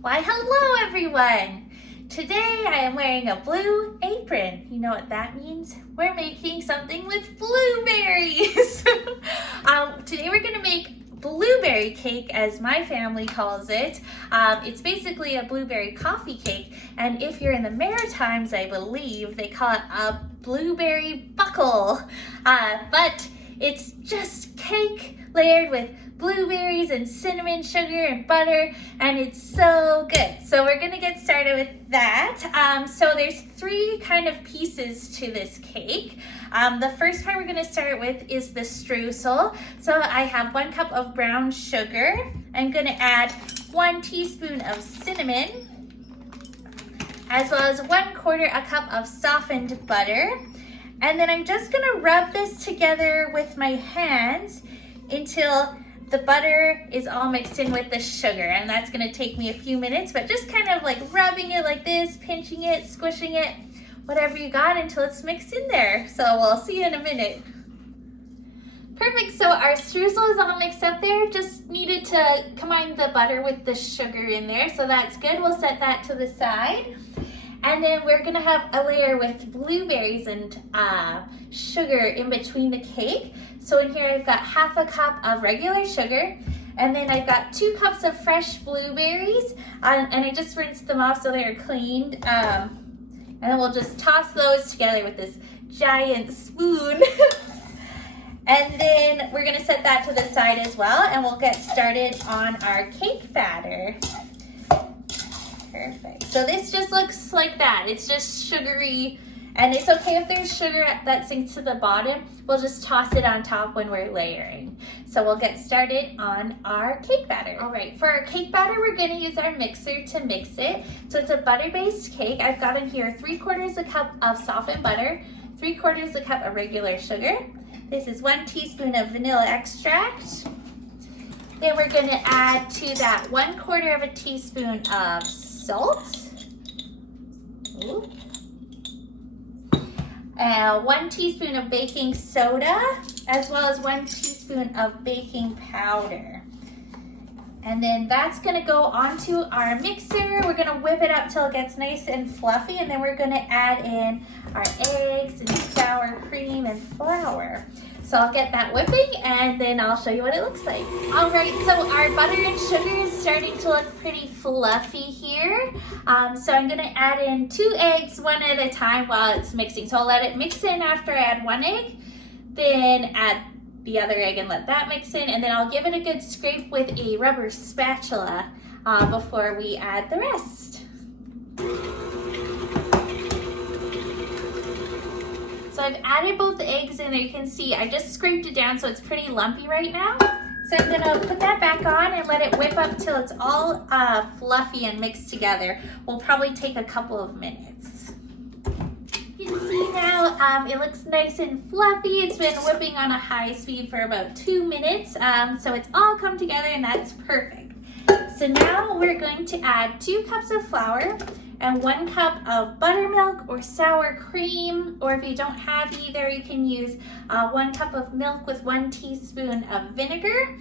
Why, hello everyone! Today I am wearing a blue apron. You know what that means? We're making something with blueberries. Today we're gonna make blueberry cake, as my family calls it. It's basically a blueberry coffee cake, and if you're in the Maritimes, I believe, they call it a blueberry buckle. But it's just cake layered with blueberries and cinnamon sugar and butter, and it's so good. So we're gonna get started with that. So there's three kind of pieces to this cake. The first part we're gonna start with is the streusel. So I have 1 cup of brown sugar. I'm gonna add 1 teaspoon of cinnamon, as well as 1/4 cup of softened butter. And then I'm just gonna rub this together with my hands until the butter is all mixed in with the sugar, and that's gonna take me a few minutes, but just kind of like rubbing it like this, pinching it, squishing it, whatever you got until it's mixed in there. So we'll see you in a minute. Perfect, so our streusel is all mixed up there. Just needed to combine the butter with the sugar in there, so that's good. We'll set that to the side. And then we're gonna have a layer with blueberries and sugar in between the cake. So in here I've got 1/2 cup of regular sugar, and then I've got 2 cups of fresh blueberries, and I just rinsed them off so they're cleaned. And then we'll just toss those together with this giant spoon. And then we're gonna set that to the side as well, and we'll get started on our cake batter. Perfect. So this just looks like that. It's just sugary, and it's okay if there's sugar that sinks to the bottom. We'll just toss it on top when we're layering. So we'll get started on our cake batter. All right, for our cake batter, we're gonna use our mixer to mix it. So it's a butter-based cake. I've got in here 3/4 cup of softened butter, 3/4 cup of regular sugar. This is 1 teaspoon of vanilla extract. Then we're gonna add to that 1/4 teaspoon of salt. Ooh. 1 teaspoon of baking soda, as well as 1 teaspoon of baking powder. And then that's gonna go onto our mixer. We're gonna whip it up till it gets nice and fluffy, and then we're gonna add in our eggs and sour cream and flour. So I'll get that whipping, and then I'll show you what it looks like. All right, so our butter and sugar is starting to look pretty fluffy here. So I'm gonna add in 2 eggs, 1 at a time while it's mixing. So I'll let it mix in after I add 1 egg, then add the other egg and let that mix in, and then I'll give it a good scrape with a rubber spatula before we add the rest. So I've added both the eggs in there. You can see I just scraped it down so it's pretty lumpy right now. So I'm gonna put that back on and let it whip up till it's all fluffy and mixed together. Will probably take a couple of minutes. You can see now it looks nice and fluffy. It's been whipping on a high speed for about 2 minutes. So it's all come together, and that's perfect. So now we're going to add 2 cups of flour and 1 cup of buttermilk or sour cream, or if you don't have either, you can use 1 cup of milk with 1 teaspoon of vinegar.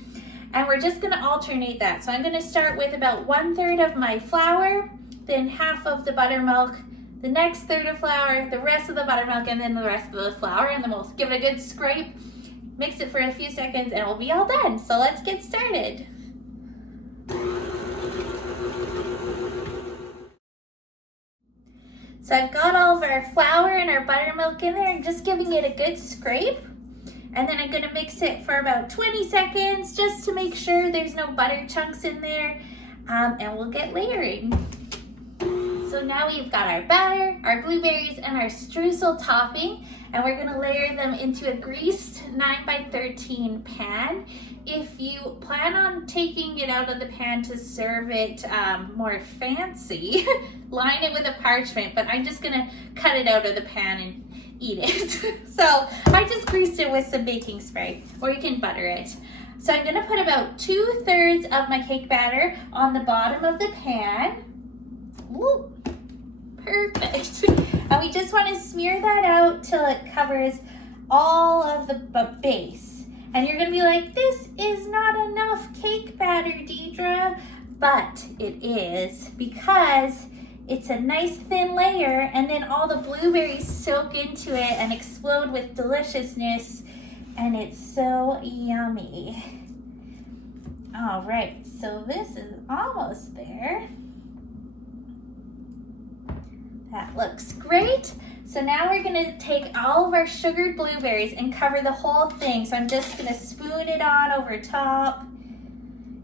And we're just gonna alternate that. So I'm gonna start with about 1/3 of my flour, then 1/2 of the buttermilk, the next 1/3 of flour, the rest of the buttermilk, and then the rest of the flour, and then we'll give it a good scrape, mix it for a few seconds, and we'll be all done. So let's get started. So I've got all of our flour and our buttermilk in there and just giving it a good scrape. And then I'm gonna mix it for about 20 seconds just to make sure there's no butter chunks in there, and we'll get layering. So now we've got our batter, our blueberries, and our streusel topping, and we're gonna layer them into a greased 9x13 pan. If you plan on taking it out of the pan to serve it more fancy, line it with a parchment, but I'm just gonna cut it out of the pan and eat it. So I just greased it with some baking spray, or you can butter it. So I'm gonna put about 2/3 of my cake batter on the bottom of the pan. Ooh, perfect. And we just wanna smear that out till it covers all of the base. And you're gonna be like, this is not enough cake batter, Deidre. but it is because it's a nice thin layer, and then all the blueberries soak into it and explode with deliciousness, and it's so yummy. All right, so this is almost there. That looks great. So now we're gonna take all of our sugared blueberries and cover the whole thing. So I'm just gonna spoon it on over top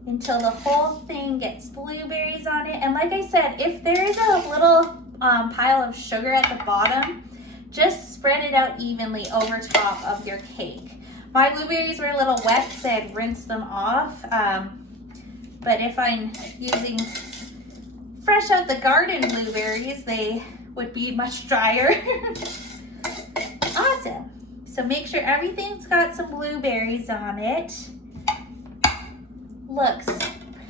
until the whole thing gets blueberries on it. And like I said, if there is a little pile of sugar at the bottom, just spread it out evenly over top of your cake. My blueberries were a little wet because I had rinsed them off. But if I'm using fresh out the garden blueberries, they would be much drier. Awesome. So make sure everything's got some blueberries on it. Looks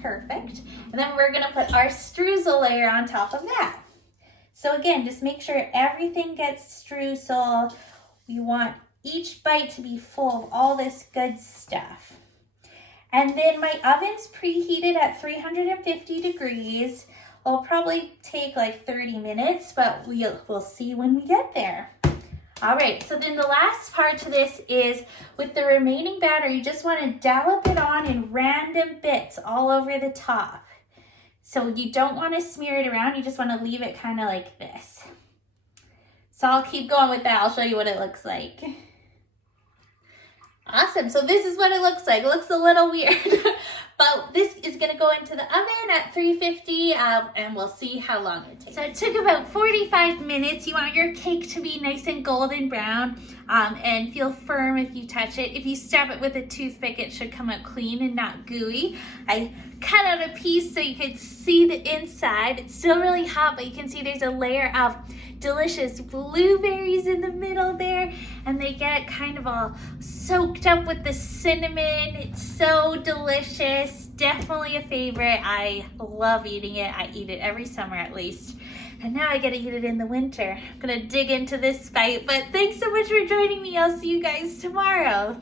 perfect. And then we're gonna put our streusel layer on top of that. So again, just make sure everything gets streusel. We want each bite to be full of all this good stuff. And then my oven's preheated at 350 degrees. It'll probably take like 30 minutes, but we'll see when we get there. All right, so then the last part to this is with the remaining batter, you just want to dollop it on in random bits all over the top. So you don't want to smear it around, you just want to leave it kind of like this. So I'll keep going with that. I'll show you what it looks like. Awesome, so this is what it looks like. It looks a little weird, but this is gonna go into the oven at 350 and we'll see how long it takes. So it took about 45 minutes. You want your cake to be nice and golden brown and feel firm if you touch it. If you stab it with a toothpick, it should come out clean and not gooey. I cut out a piece so you could see the inside. It's still really hot, but you can see there's a layer of delicious blueberries in the middle there, and they get kind of all soaked up with the cinnamon. It's so delicious. Definitely a favorite. I love eating it. I eat it every summer at least. And now I get to eat it in the winter. I'm gonna dig into this bite, but thanks so much for joining me. I'll see you guys tomorrow.